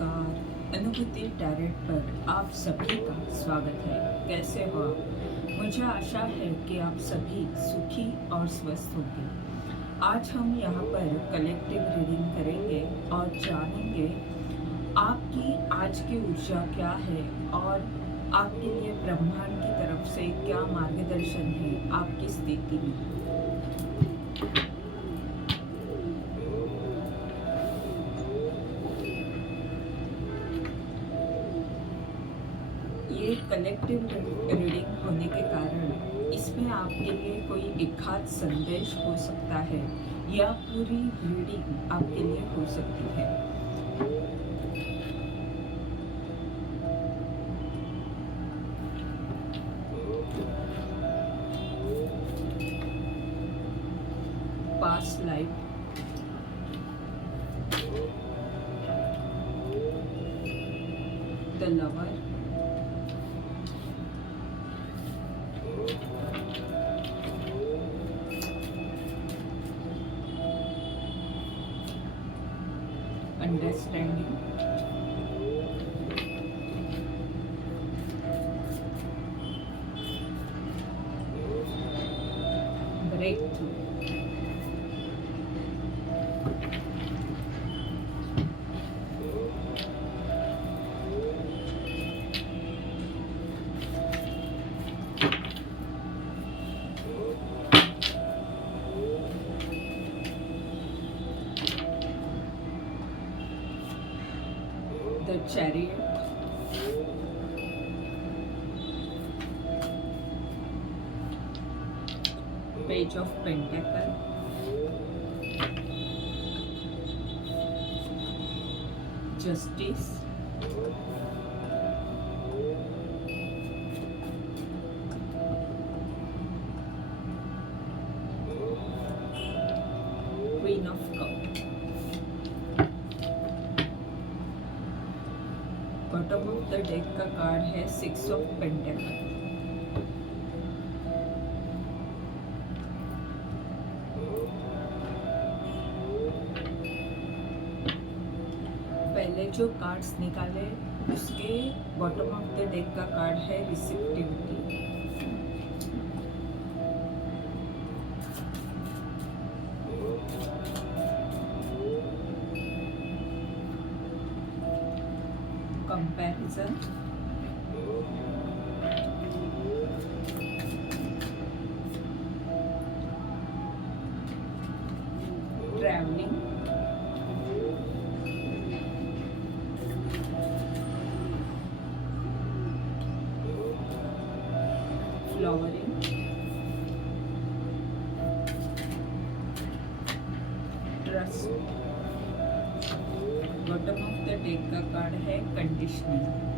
नमस्कार। अनुभूति टैरेट पर आप सभी का स्वागत है। कैसे हो आप? मुझे आशा है कि आप सभी सुखी और स्वस्थ होंगे। आज हम यहाँ पर कलेक्टिव रीडिंग करेंगे और जानेंगे आपकी आज की ऊर्जा क्या है और आपके लिए ब्रह्मांड की तरफ से क्या मार्गदर्शन है आपकी स्थिति में। ये कलेक्टिव रीडिंग होने के कारण इसमें आपके लिए कोई एक आध संदेश हो सकता है या पूरी रीडिंग आपके लिए हो सकती है। Past life, the lover, understanding, break through, the chariot, page of pentacle, justice, queen of cup. Bottom of the deck का कार्ड है सिक्स ऑफ पेंटेकल। पहले जो कार्ड्स निकाले उसके बॉटम ऑफ द डेक का कार्ड है receptivity. Comparison, travelling, flowering, trust. Bottom of the deck का card है conditioning.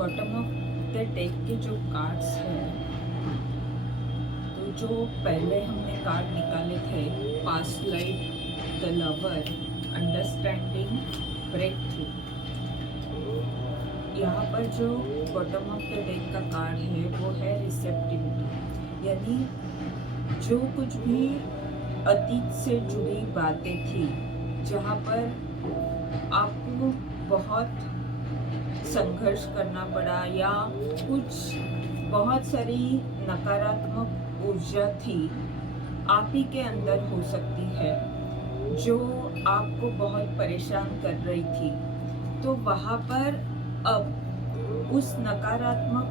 Bottom of the deck के जो कार्ड्स हैं, तो जो पहले हमने कार्ड निकाले थे past life, the lover, understanding, break through. यहाँ पर जो बॉटम ऑफ द डेक का कार्ड है वो है रिसेप्टिविटी, यानी जो कुछ भी अतीत से जुड़ी बातें थी जहाँ पर आपको बहुत संघर्ष करना पड़ा या कुछ बहुत सारी नकारात्मक ऊर्जा थी आप ही के अंदर हो सकती है जो आपको बहुत परेशान कर रही थी, तो वहाँ पर अब उस नकारात्मक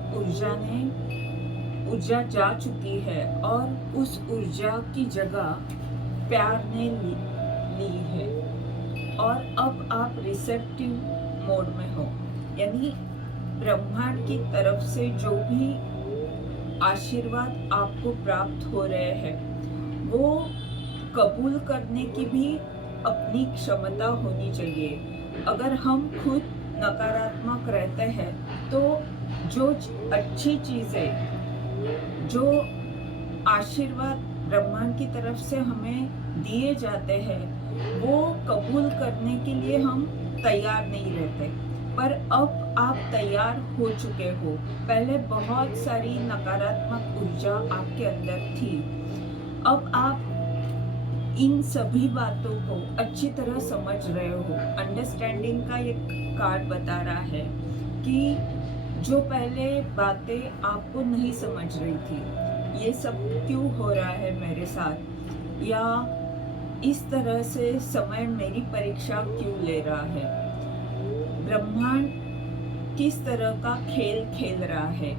ऊर्जा जा चुकी है और उस ऊर्जा की जगह प्यार ने ली है और अब आप रिसेप्टिव मोड में हो, यानी ब्रह्मांड की तरफ से जो भी आशीर्वाद आपको प्राप्त हो रहे हैं वो कबूल करने की भी अपनी क्षमता होनी चाहिए। अगर हम खुद नकारात्मक रहते हैं तो जो अच्छी चीज़ें, जो आशीर्वाद ब्रह्मांड की तरफ से हमें दिए जाते हैं, वो कबूल करने के लिए हम तैयार नहीं रहते। पर अब आप तैयार हो चुके हो। पहले बहुत सारी नकारात्मक ऊर्जा आपके अंदर थी। अब आप इन सभी बातों को अच्छी तरह समझ रहे हो। अंडरस्टैंडिंग का ये कार्ड बता रहा है कि जो पहले बातें आपको नहीं समझ रही थी, ये सब क्यों हो रहा है मेरे साथ, या इस तरह से समय मेरी परीक्षा क्यों ले रहा है, ब्रह्मांड किस तरह का खेल खेल रहा है,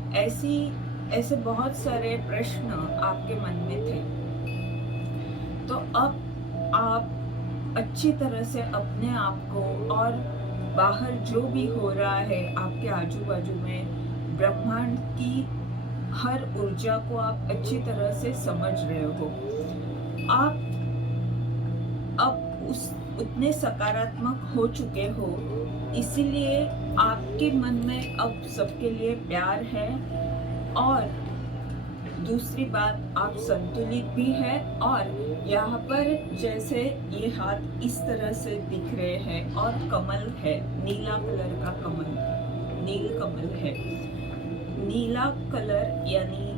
ऐसे बहुत सारे प्रश्न आपके मन में थे। तो अब आप अच्छी तरह से अपने आप को और बाहर जो भी हो रहा है आपके आजू बाजू में, ब्रह्मांड की हर ऊर्जा को आप अच्छी तरह से समझ रहे हो। आप अब उतने सकारात्मक हो चुके हो, इसीलिए आपके मन में अब सबके लिए प्यार है। और दूसरी बात, आप संतुलित भी है। और यहाँ पर जैसे ये हाथ इस तरह से दिख रहे हैं और कमल है, नीला कलर का कमल, नील कमल है। नीला कलर यानी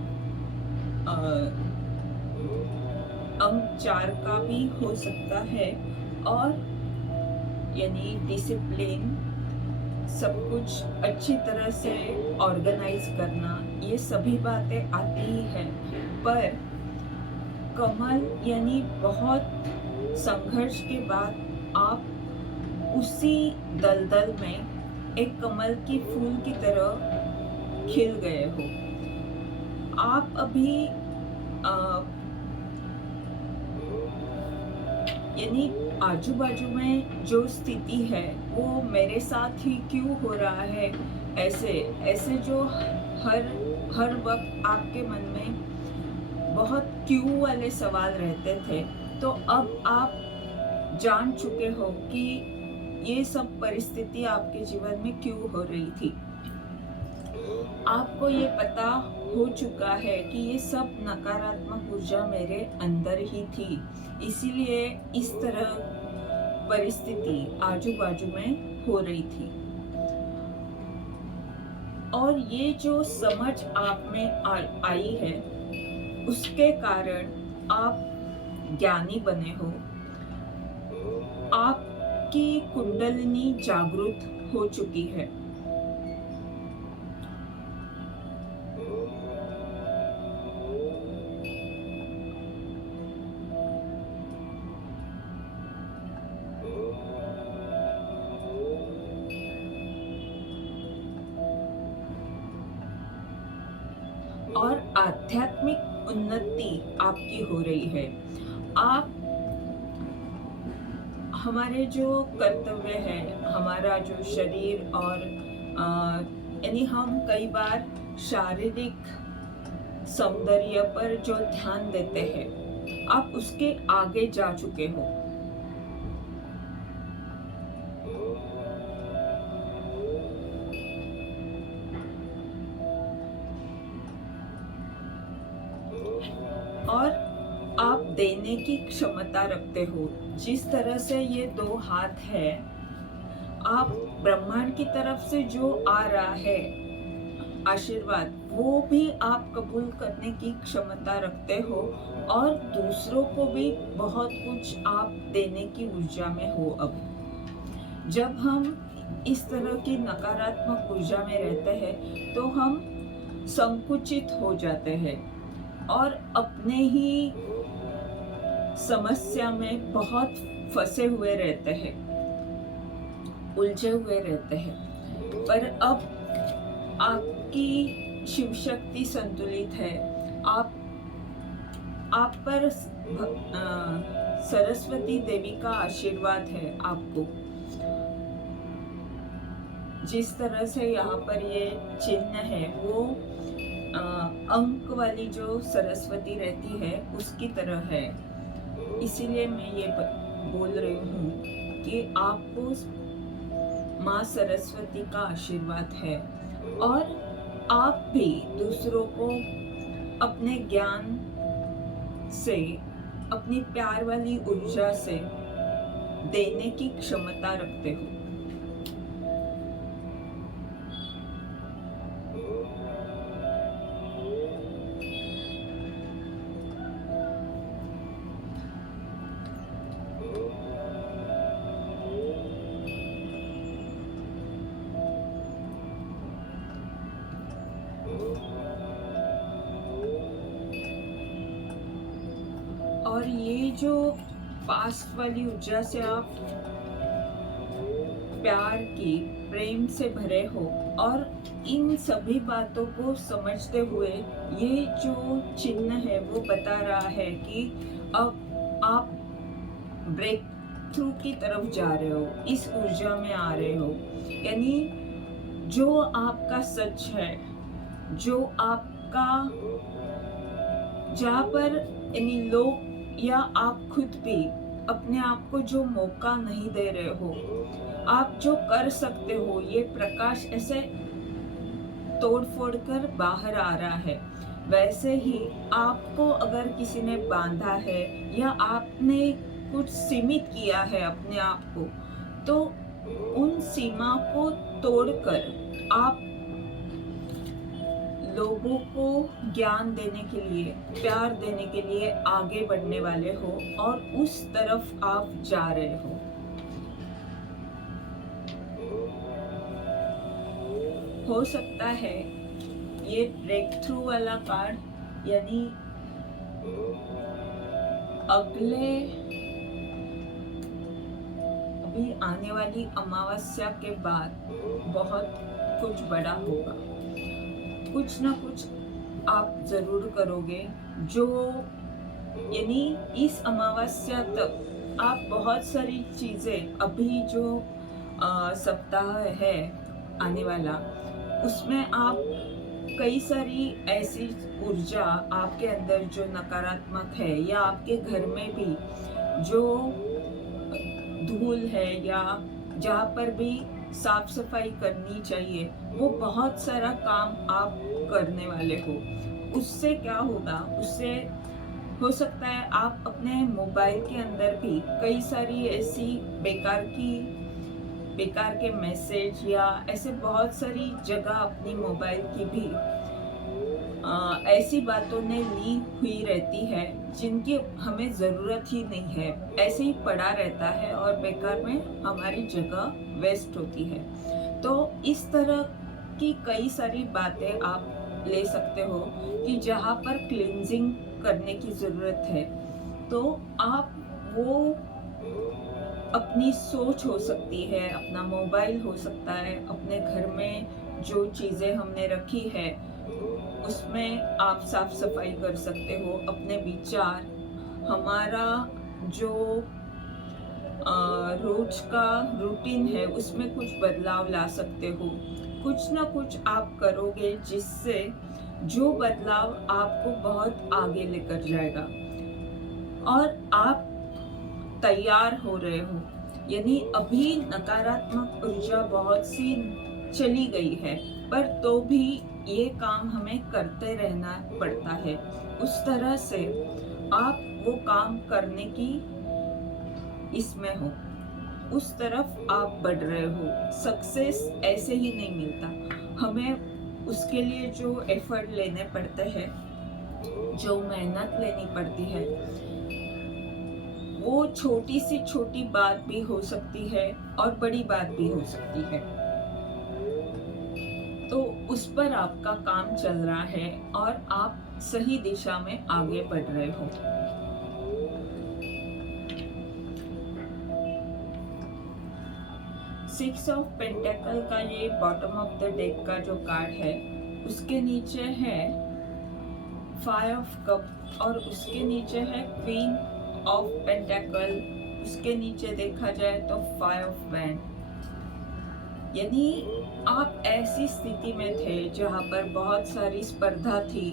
अंक 4 का भी हो सकता है, और यानी डिसिप्लिन, सब कुछ अच्छी तरह से ऑर्गेनाइज करना, ये सभी बातें आती ही है। पर कमल यानी बहुत संघर्ष के बाद आप उसी दलदल में एक कमल की फूल की तरह खिल गए हो। आप अभी यानी आजू बाजू में जो स्थिति है वो मेरे साथ ही क्यों हो रहा है, ऐसे जो हर वक्त आपके मन में बहुत क्यों वाले सवाल रहते थे, तो अब आप जान चुके हो कि ये सब परिस्थिति आपके जीवन में क्यों हो रही थी। आपको ये पता हो चुका है कि ये सब नकारात्मक ऊर्जा मेरे अंदर ही थी, इसीलिए इस तरह परिस्थिति आजू बाजू में हो रही थी। और ये जो समझ आप में आई है, उसके कारण आप ज्ञानी बने हो। आपकी कुंडलिनी जागृत हो चुकी है। और आध्यात्मिक उन्नति आपकी हो रही है। आप हमारे जो कर्तव्य है, हमारा जो शरीर और यानी हम कई बार शारीरिक सौंदर्य पर जो ध्यान देते हैं, आप उसके आगे जा चुके हो। और आप देने की क्षमता रखते हो। जिस तरह से ये 2 हाथ है, आप ब्रह्मांड की तरफ से जो आ रहा है आशीर्वाद, वो भी आप कबूल करने की क्षमता रखते हो, और दूसरों को भी बहुत कुछ आप देने की ऊर्जा में हो। अब जब हम इस तरह की नकारात्मक ऊर्जा में रहते हैं तो हम संकुचित हो जाते हैं और अपने ही समस्या में बहुत फंसे हुए रहते हैं, उलझे हुए रहते हैं। पर अब आपकी शिव शक्ति संतुलित है। आप पर सरस्वती देवी का आशीर्वाद है आपको। जिस तरह से यहाँ पर ये चिन्ह है, वो अंक वाली जो सरस्वती रहती है उसकी तरह है। इसीलिए मैं ये बोल रही हूँ कि आपको माँ सरस्वती का आशीर्वाद है और आप भी दूसरों को अपने ज्ञान से, अपनी प्यार वाली ऊर्जा से देने की क्षमता रखते हो। और ये जो पास्ट वाली ऊर्जा से आप प्यार की, प्रेम से भरे हो और इन सभी बातों को समझते हुए ये जो चिन्ह है वो बता रहा है कि अब आप ब्रेक थ्रू की तरफ जा रहे हो, इस ऊर्जा में आ रहे हो। यानी जो आपका सच है, जो आपका, जहाँ पर यानी लोग या आप खुद भी अपने आप को जो मौका नहीं दे रहे हो, आप जो कर सकते हो, ये प्रकाश ऐसे तोड़ फोड़ कर बाहर आ रहा है। वैसे ही आपको अगर किसी ने बांधा है या आपने कुछ सीमित किया है अपने आप को, तो उन सीमा को तोड़कर आप लोगों को ज्ञान देने के लिए, प्यार देने के लिए आगे बढ़ने वाले हो और उस तरफ आप जा रहे हो। हो सकता है ये ब्रेक थ्रू वाला कार्ड यानी अगले अभी आने वाली अमावस्या के बाद बहुत कुछ बड़ा होगा। कुछ ना कुछ आप जरूर करोगे जो, यानी इस अमावस्या तक आप बहुत सारी चीजें, अभी जो सप्ताह है आने वाला, उसमें आप कई सारी ऐसी ऊर्जा आपके अंदर जो नकारात्मक है या आपके घर में भी जो धूल है या जहाँ पर भी साफ सफाई करनी चाहिए, वो बहुत सारा काम आप करने वाले हो। उससे क्या होगा, उससे हो सकता है आप अपने मोबाइल के अंदर भी कई सारी ऐसी बेकार के मैसेज या ऐसे बहुत सारी जगह अपनी मोबाइल की भी ऐसी बातों ने ली हुई रहती है जिनकी हमें ज़रूरत ही नहीं है, ऐसे ही पड़ा रहता है और बेकार में हमारी जगह वेस्ट होती है। तो इस तरह की कई सारी बातें आप ले सकते हो कि जहाँ पर क्लींजिंग करने की ज़रूरत है, तो आप वो अपनी सोच हो सकती है, अपना मोबाइल हो सकता है, अपने घर में जो चीज़ें हमने रखी है उसमें आप साफ सफाई कर सकते हो, अपने विचार, हमारा जो रोज का रूटीन है उसमें कुछ बदलाव ला सकते हो। कुछ ना कुछ आप करोगे जिससे जो बदलाव आपको बहुत आगे लेकर जाएगा और आप तैयार हो रहे हो। यानी अभी नकारात्मक ऊर्जा बहुत सी चली गई है, पर तो भी ये काम हमें करते रहना पड़ता है। उस तरह से आप वो काम करने की इसमें हो, उस तरफ आप बढ़ रहे हो। सक्सेस ऐसे ही नहीं मिलता, हमें उसके लिए जो एफर्ट लेने पड़ते हैं, जो मेहनत लेनी पड़ती है, वो छोटी सी छोटी बात भी हो सकती है और बड़ी बात भी हो सकती है। तो उस पर आपका काम चल रहा है और आप सही दिशा में आगे बढ़ रहे हो। सिक्स ऑफ पेंटेकल का ये बॉटम ऑफ द डेक का जो कार्ड है, उसके नीचे है फाइव ऑफ कप और उसके नीचे है क्वीन ऑफ पेंटेकल, उसके नीचे देखा जाए तो फाइव ऑफ वैंड। यानी आप ऐसी स्थिति में थे जहाँ पर बहुत सारी स्पर्धा थी,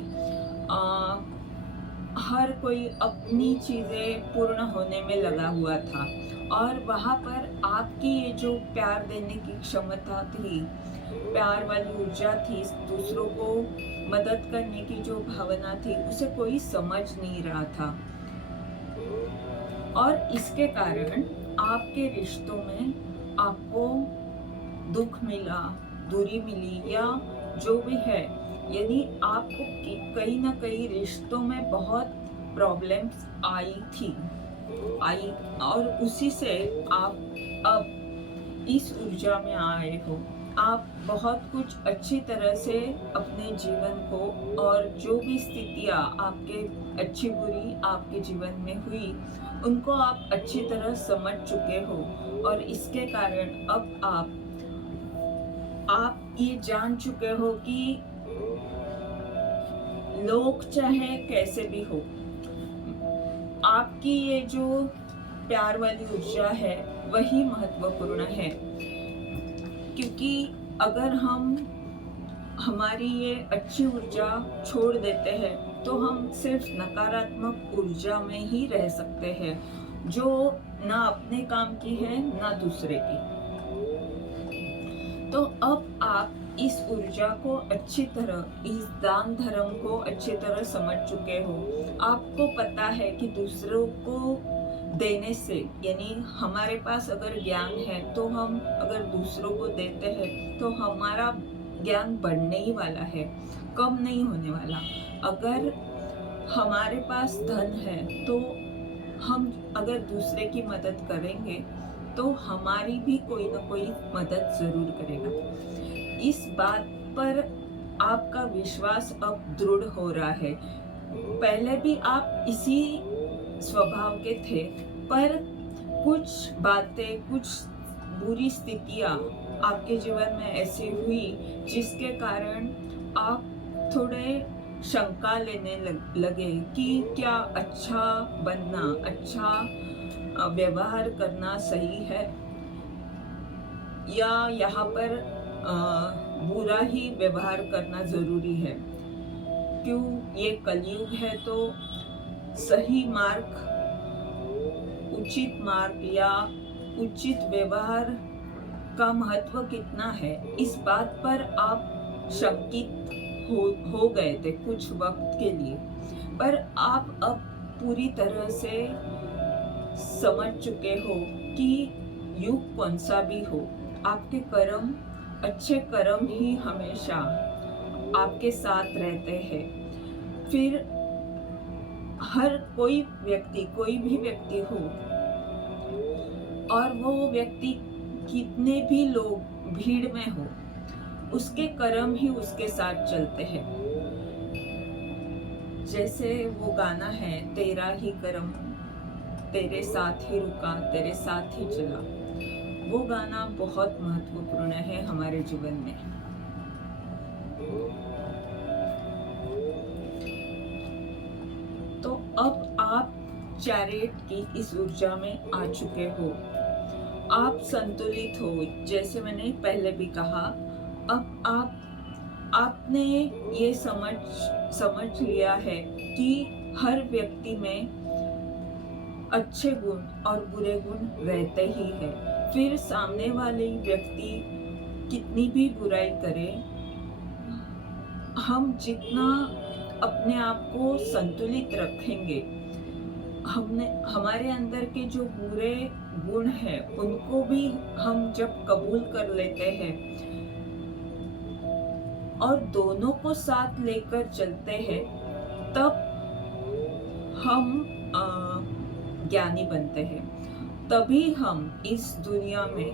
हर कोई अपनी चीज़ें पूर्ण होने में लगा हुआ था और वहाँ पर आपकी ये जो प्यार देने की क्षमता थी, प्यार वाली ऊर्जा थी, दूसरों को मदद करने की जो भावना थी, उसे कोई समझ नहीं रहा था। और इसके कारण आपके रिश्तों में आपको दुख मिला, दूरी मिली या जो भी है, यदि आपको कहीं ना कहीं रिश्तों में बहुत प्रॉब्लम्स आई और उसी से आप अब इस ऊर्जा में आए हो। आप बहुत कुछ अच्छी तरह से अपने जीवन को और जो भी स्थितियाँ आपके अच्छी बुरी आपके जीवन में हुई, उनको आप अच्छी तरह समझ चुके हो और इसके कारण अब आप ये जान चुके हो कि लोग चाहे कैसे भी हो, आपकी ये जो प्यार वाली ऊर्जा है वही महत्वपूर्ण है। क्योंकि अगर हम हमारी ये अच्छी ऊर्जा छोड़ देते हैं तो हम सिर्फ नकारात्मक ऊर्जा में ही रह सकते हैं, जो ना अपने काम की है ना दूसरे की। तो अब आप इस ऊर्जा को अच्छी तरह, इस दान धर्म को अच्छी तरह समझ चुके हो। आपको पता है कि दूसरों को देने से, यानी हमारे पास अगर ज्ञान है तो हम अगर दूसरों को देते हैं तो हमारा ज्ञान बढ़ने ही वाला है, कम नहीं होने वाला। अगर हमारे पास धन है तो हम अगर दूसरे की मदद करेंगे तो हमारी भी कोई ना कोई मदद जरूर करेगा। इस बात पर आपका विश्वास अब दृढ़ हो रहा है। पहले भी आप इसी स्वभाव के थे, पर कुछ बातें, कुछ बुरी स्थितियाँ आपके जीवन में ऐसी हुई जिसके कारण आप थोड़े शंका लेने लगे कि क्या अच्छा बनना, अच्छा व्यवहार करना सही है या यहाँ पर बुरा ही व्यवहार करना जरूरी है। क्यों, ये कलयुग है तो सही मार्ग, उचित मार्ग या उचित व्यवहार का महत्व कितना है, इस बात पर आप शंकित हो गए थे कुछ वक्त के लिए। पर आप अब पूरी तरह से समझ चुके हो कि युग कौन सा भी हो, आपके कर्म, अच्छे कर्म ही हमेशा आपके साथ रहते हैं। फिर हर कोई भी व्यक्ति हो और वो व्यक्ति कितने भी लोग भीड़ में हो, उसके कर्म ही उसके साथ चलते हैं। जैसे वो गाना है, तेरा ही कर्म तेरे साथ ही रुका, तेरे साथ ही चला, वो गाना बहुत महत्वपूर्ण है हमारे जीवन में। तो अब आप चैरियट की इस ऊर्जा में आ चुके हो, आप संतुलित हो। जैसे मैंने पहले भी कहा, अब आपने ये समझ लिया है कि हर व्यक्ति में अच्छे गुण और बुरे गुण रहते ही है। फिर सामने वाले व्यक्ति कितनी भी बुराई करे, हम जितना अपने आप को संतुलित रखेंगे, हमारे अंदर के जो बुरे गुण हैं उनको भी हम जब कबूल कर लेते हैं और दोनों को साथ लेकर चलते हैं, तब हम ज्ञानी बनते हैं। तभी हम इस दुनिया में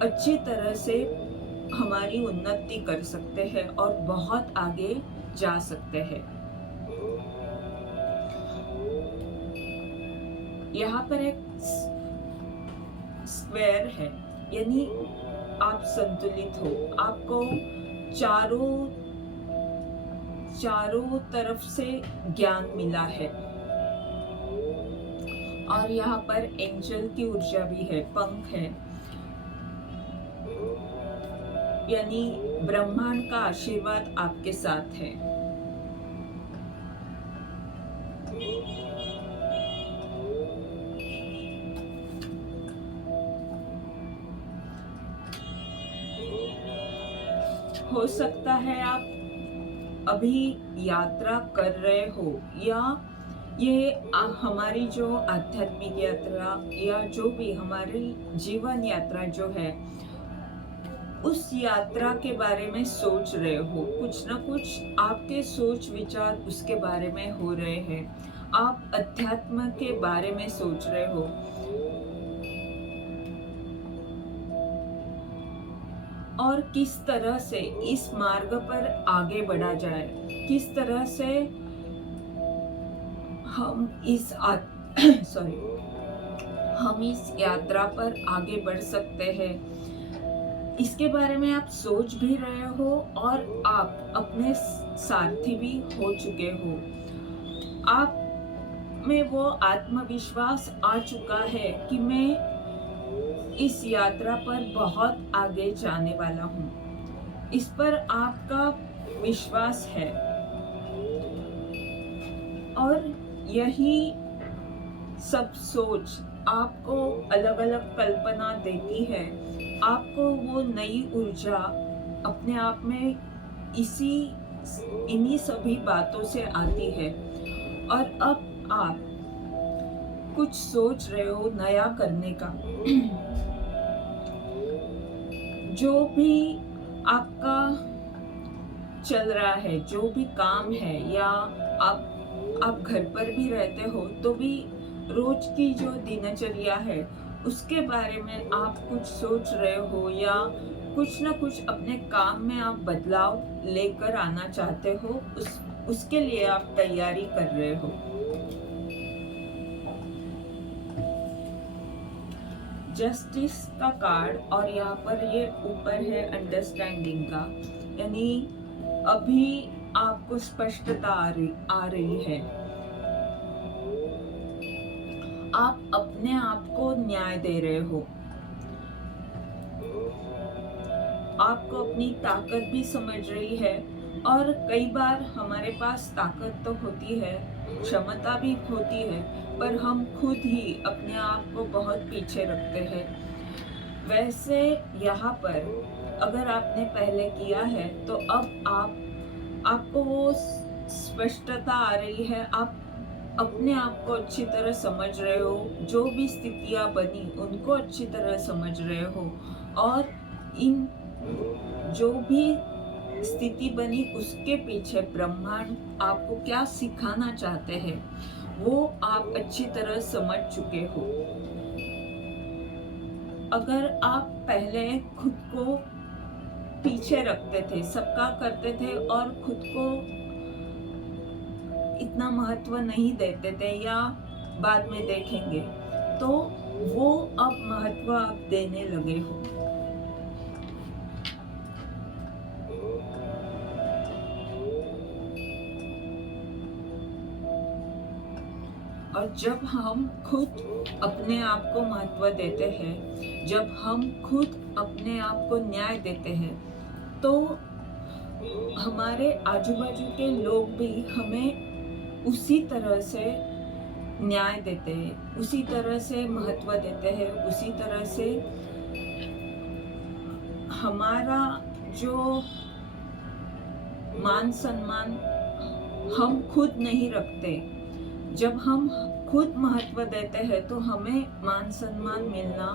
अच्छी तरह से हमारी उन्नति कर सकते हैं और बहुत आगे जा सकते हैं। यहाँ पर एक स्क्वायर है, यानी आप संतुलित हो, आपको चारों तरफ से ज्ञान मिला है। और यहाँ पर एंजल की ऊर्जा भी है, पंख है, यानी ब्रह्मांड का आशीर्वाद आपके साथ है। हो सकता है आप अभी यात्रा कर रहे हो, या ये हमारी जो आध्यात्मिक यात्रा या जो भी हमारी जीवन यात्रा जो है, उस यात्रा के बारे में सोच रहे हो। कुछ ना कुछ आपके सोच विचार उसके बारे में हो रहे हैं। आप अध्यात्म के बारे में सोच रहे हो। और किस तरह से इस मार्ग पर आगे बढ़ा जाए, किस तरह से हम इस सॉरी हम इस यात्रा पर आगे बढ़ सकते हैं, इसके बारे में आप सोच भी रहे हो और आप अपने सारथी भी हो चुके हो। आप में वो आत्मविश्वास आ चुका है कि मैं इस यात्रा पर बहुत आगे जाने वाला हूँ। इस पर आपका विश्वास है और यही सब सोच आपको अलग अलग कल्पना देती है। आपको वो नई ऊर्जा अपने आप में इन्हीं सभी बातों से आती है और अब आप कुछ सोच रहे हो नया करने का। जो भी आपका चल रहा है, जो भी काम है, या आप घर पर भी रहते हो तो भी रोज की जो दिनचर्या है उसके बारे में आप कुछ सोच रहे हो, या कुछ ना कुछ अपने काम में आप बदलाव लेकर आना चाहते हो। उसके लिए आप तैयारी कर रहे हो। जस्टिस का कार्ड और यहाँ पर ये ऊपर है अंडरस्टैंडिंग का, यानी अभी आपको स्पष्टता आ रही है। आप अपने आप को न्याय दे रहे हो। आपको अपनी ताकत भी समझ रही है, और कई बार हमारे पास ताकत तो होती है, क्षमता भी होती है, पर हम खुद ही अपने आप को बहुत पीछे रखते हैं। वैसे यहाँ पर अगर आपने पहले किया है तो अब आपको वो स्पष्टता आ रही है। आप अपने आप को अच्छी तरह समझ रहे हो, जो भी स्थितियाँ बनी उनको अच्छी तरह समझ रहे हो, और इन जो भी स्थिति बनी उसके पीछे ब्रह्मांड आपको क्या सिखाना चाहते हैं वो आप अच्छी तरह समझ चुके हो। अगर आप पहले खुद को पीछे रखते थे, सबका करते थे और खुद को इतना महत्व नहीं देते थे, या बाद में देखेंगे, तो वो अब महत्व आप देने लगे हो। और जब हम खुद अपने आप को महत्व देते हैं, जब हम खुद अपने आप को न्याय देते हैं, तो हमारे आजू बाजू के लोग भी हमें उसी तरह से न्याय देते हैं, उसी तरह से महत्व देते हैं, उसी तरह से हमारा जो मान सम्मान हम खुद नहीं रखते। जब हम खुद महत्व देते हैं तो हमें मान सम्मान मिलना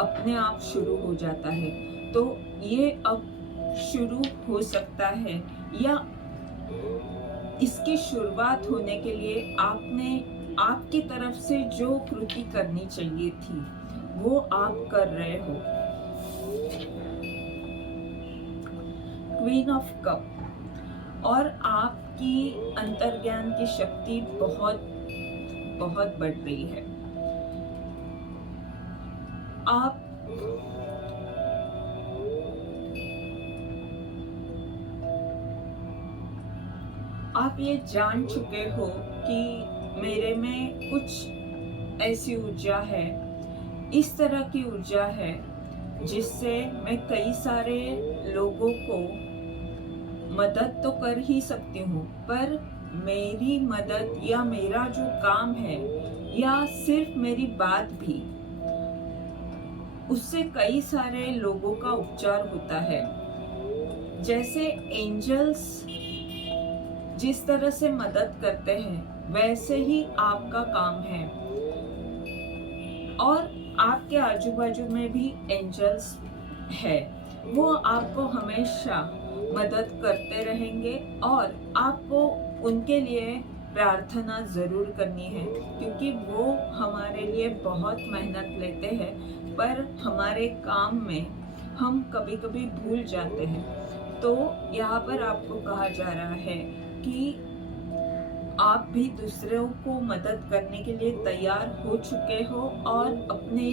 अपने आप शुरू हो जाता है। तो ये अब शुरू हो सकता है, या इसकी शुरुआत होने के लिए आपकी तरफ से जो कृति करनी चाहिए थी वो आप कर रहे हो। क्वीन ऑफ कप, और आपकी अंतर्ज्ञान की शक्ति बहुत बहुत बढ़ रही है। आप ये जान चुके हो कि मेरे में कुछ ऐसी ऊर्जा है, इस तरह की ऊर्जा है जिससे मैं कई सारे लोगों को मदद तो कर ही सकती हूँ, पर मेरी मदद या मेरा जो काम है या सिर्फ मेरी बात भी, उससे कई सारे लोगों का उपचार होता है। जैसे एंजल्स जिस तरह से मदद करते हैं वैसे ही आपका काम है, और आपके आजू बाजू में भी एंजल्स है, वो आपको हमेशा मदद करते रहेंगे और आपको उनके लिए प्रार्थना ज़रूर करनी है, क्योंकि वो हमारे लिए बहुत मेहनत लेते हैं, पर हमारे काम में हम कभी कभी भूल जाते हैं। तो यहाँ पर आपको कहा जा रहा है कि आप भी दूसरों को मदद करने के लिए तैयार हो चुके हो और अपने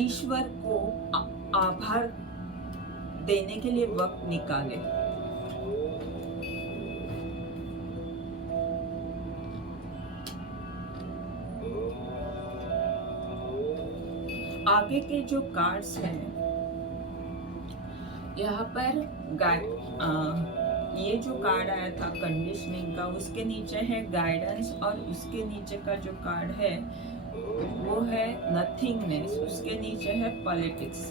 ईश्वर को आभार देने के लिए वक्त निकालें। आगे के जो कार्ड्स हैं यहाँ पर ये जो कार्ड आया था कंडीशनिंग का, उसके नीचे है गाइडेंस, और उसके नीचे का जो कार्ड है वो है नथिंगनेस, उसके नीचे है पॉलिटिक्स।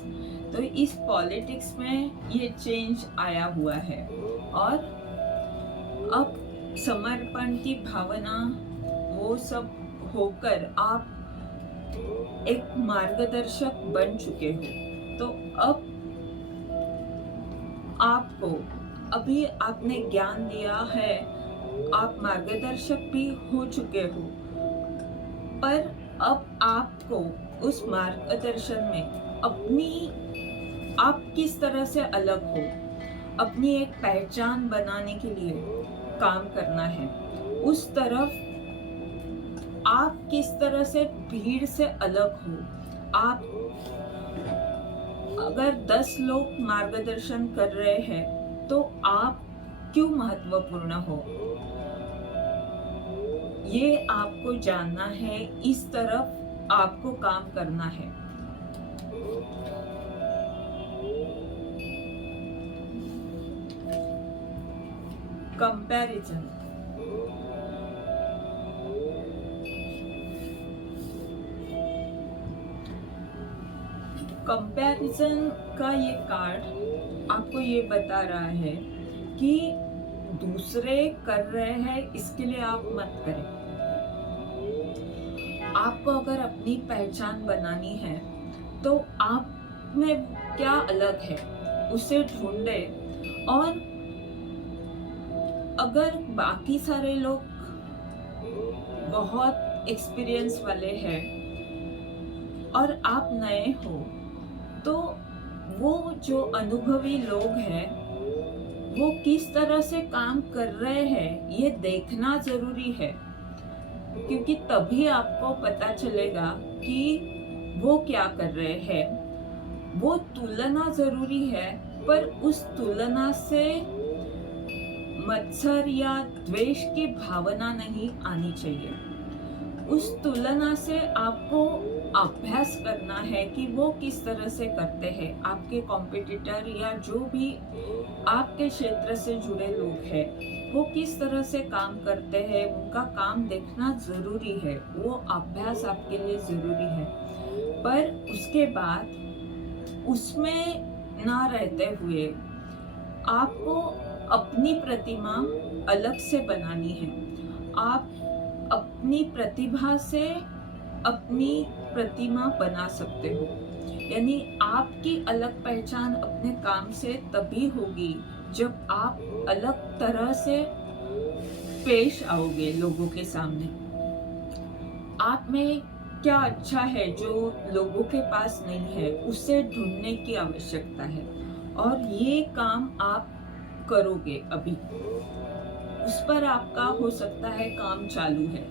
तो इस पॉलिटिक्स में ये चेंज आया हुआ है और अब समर्पण की भावना वो सब होकर आप एक मार्गदर्शक बन चुके हो। तो अब आपको अभी आपने ज्ञान दिया है, आप मार्गदर्शक भी हो चुके हो, पर अब आपको उस मार्गदर्शन में आप किस तरह से अलग हो, अपनी एक पहचान बनाने के लिए काम करना है। उस तरफ आप किस तरह से भीड़ से अलग हो। आप अगर 10 लोग मार्गदर्शन कर रहे हैं तो आप क्यों महत्वपूर्ण हो, ये आपको जानना है, इस तरफ आपको काम करना है। कंपैरिजन, कंपैरिजन का ये कार्ड आपको ये बता रहा है कि दूसरे कर रहे हैं इसके लिए आप मत करें। आपको अगर अपनी पहचान बनानी है तो आप में क्या अलग है उसे ढूंढे, और अगर बाकी सारे लोग बहुत एक्सपीरियंस वाले हैं और आप नए हो, तो वो जो अनुभवी लोग हैं वो किस तरह से काम कर रहे हैं ये देखना जरूरी है, क्योंकि तभी आपको पता चलेगा कि वो क्या कर रहे हैं। वो तुलना जरूरी है, पर उस तुलना से मत्सर या द्वेष की भावना नहीं आनी चाहिए। उस तुलना से आपको अभ्यास करना है कि वो किस तरह से करते हैं। आपके कॉम्पिटिटर या जो भी आपके क्षेत्र से जुड़े लोग हैं वो किस तरह से काम करते हैं, उनका काम देखना जरूरी है। वो अभ्यास आपके लिए जरूरी है, पर उसके बाद उसमें ना रहते हुए आपको अपनी प्रतिमा अलग से बनानी है। आप अपनी प्रतिभा से अपनी प्रतिमा बना सकते हो, यानी आपकी अलग पहचान अपने काम से तभी होगी जब आप अलग तरह से पेश आओगे लोगों के सामने। आप में क्या अच्छा है जो लोगों के पास नहीं है, उसे ढूंढने की आवश्यकता है, और ये काम आप करोगे अभी। उस पर आपका हो सकता है काम चालू है,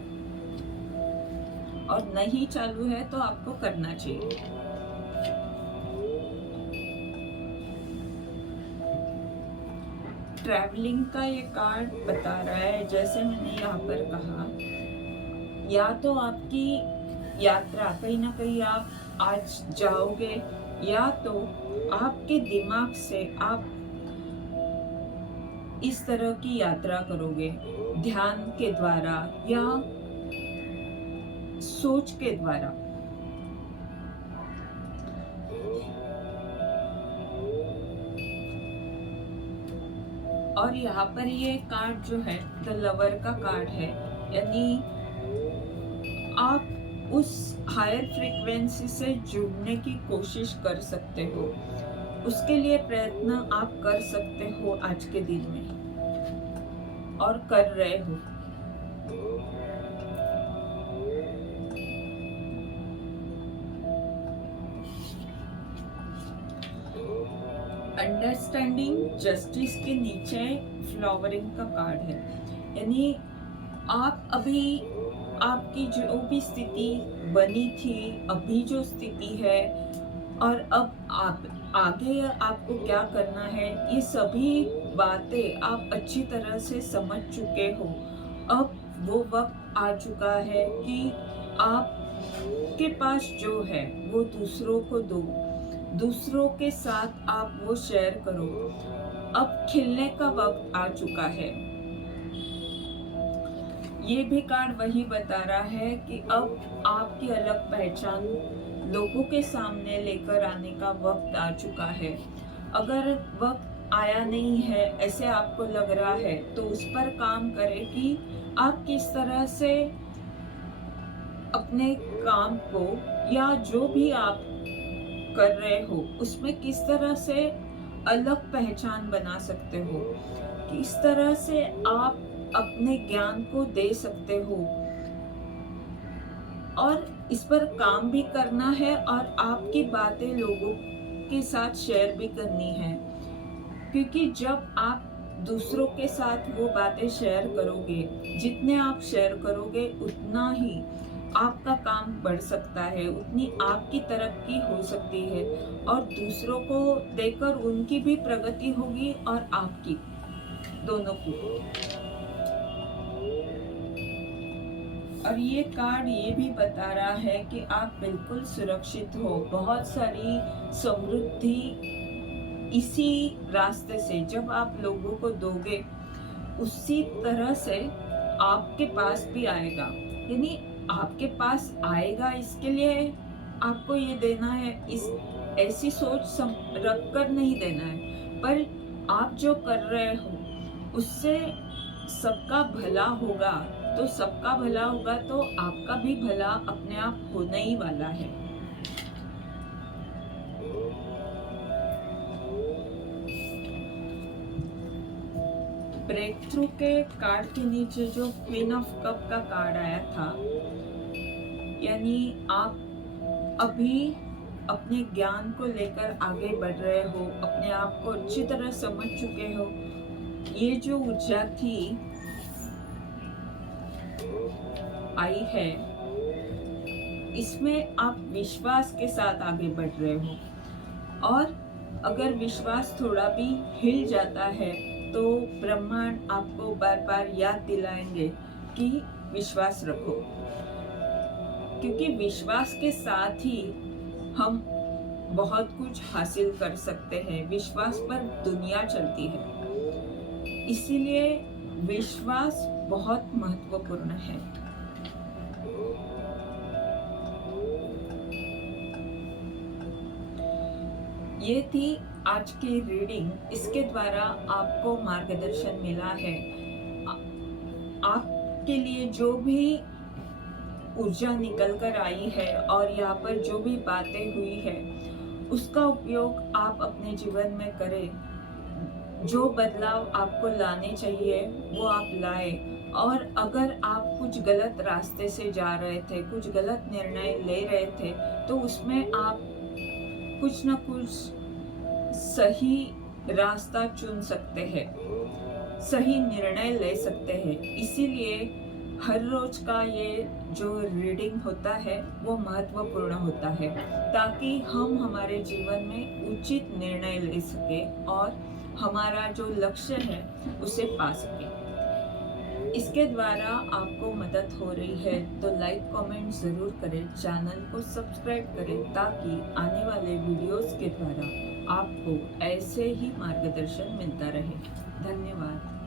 और नहीं चालू है तो आपको करना चाहिए। ट्रैवलिंग का ये कार्ड बता रहा है, जैसे मैंने यहाँ पर कहा, या तो आपकी यात्रा कहीं ना कहीं आप आज जाओगे, या तो आपके दिमाग से आप इस तरह की यात्रा करोगे, ध्यान के द्वारा या सोच के द्वारा। और यहाँ पर ये कार्ड जो है द लवर का कार्ड है, यानी आप उस हायर फ्रीक्वेंसी से जुड़ने की कोशिश कर सकते हो, उसके लिए प्रयत्न आप कर सकते हो आज के दिन में और कर रहे हो। अंडरस्टैंडिंग जस्टिस के नीचे फ्लावरिंग का कार्ड है, यानी आप अभी आपकी जो भी स्थिति बनी थी, अभी जो स्थिति है और अब आप आगे आपको क्या करना है, ये सभी बातें आप अच्छी तरह से समझ चुके हो। अब वो वक्त आ चुका है कि आपके पास जो है वो दूसरों को दो, दूसरों के साथ आप वो शेयर करो। अब खिलने का वक्त आ चुका है। ये भी कार्ड वही बता रहा है कि अब आपकी अलग पहचान लोगों के सामने लेकर आने का वक्त आ चुका है। अगर वक्त आया नहीं है ऐसे आपको लग रहा है तो उस पर काम करें कि आप किस तरह से अपने काम को या जो भी आप कर रहे हो उसमें किस तरह से अलग पहचान बना सकते हो, किस तरह से आप अपने ज्ञान को दे सकते हो, और इस पर काम भी करना है और आपकी बातें लोगों के साथ शेयर भी करनी है। क्योंकि जब आप दूसरों के साथ वो बातें शेयर करोगे, जितने आप शेयर करोगे उतना ही आपका काम बढ़ सकता है, उतनी आपकी तरक्की हो सकती है और दूसरों को देखकर उनकी भी प्रगति होगी और आपकी, दोनों की। और ये कार्ड ये भी बता रहा है कि आप बिल्कुल सुरक्षित हो। बहुत सारी समृद्धि इसी रास्ते से जब आप लोगों को दोगे उसी तरह से आपके पास भी आएगा, यानी आपके पास आएगा। इसके लिए आपको ये देना है, इस ऐसी सोच रख कर नहीं देना है, पर आप जो कर रहे हो उससे सबका भला होगा, तो सबका भला होगा तो आपका भी भला अपने आप होने ही वाला है। ब्रेक थ्रू के कार्ड के नीचे जो क्वीन ऑफ कप का कार्ड आया था, यानी आप अभी अपने ज्ञान को लेकर आगे बढ़ रहे हो, अपने आप को अच्छी तरह समझ चुके हो। ये जो ऊर्जा थी आई है, इसमें आप विश्वास के साथ आगे बढ़ रहे हो। और अगर विश्वास थोड़ा भी हिल जाता है तो ब्रह्मांड आपको बार बार याद दिलाएंगे कि विश्वास रखो, क्योंकि विश्वास के साथ ही हम बहुत कुछ हासिल कर सकते हैं। विश्वास पर दुनिया चलती है, इसीलिए विश्वास बहुत महत्वपूर्ण है। ये थी आज की रीडिंग। इसके द्वारा आपको मार्गदर्शन मिला है। आपके लिए जो भी ऊर्जा निकल कर आई है और यहाँ पर जो भी बातें हुई है उसका उपयोग आप अपने जीवन में करें। जो बदलाव आपको लाने चाहिए वो आप लाए। और अगर आप कुछ गलत रास्ते से जा रहे थे, कुछ गलत निर्णय ले रहे थे, तो उसमें आप कुछ ना कुछ सही रास्ता चुन सकते हैं, सही निर्णय ले सकते हैं। इसीलिए हर रोज का ये जो रीडिंग होता है वो महत्वपूर्ण होता है, ताकि हम हमारे जीवन में उचित निर्णय ले सके और हमारा जो लक्ष्य है उसे पा सके। इसके द्वारा आपको मदद हो रही है तो लाइक कमेंट ज़रूर करें, चैनल को सब्सक्राइब करें, ताकि आने वाले वीडियोस के द्वारा आपको ऐसे ही मार्गदर्शन मिलता रहे। धन्यवाद।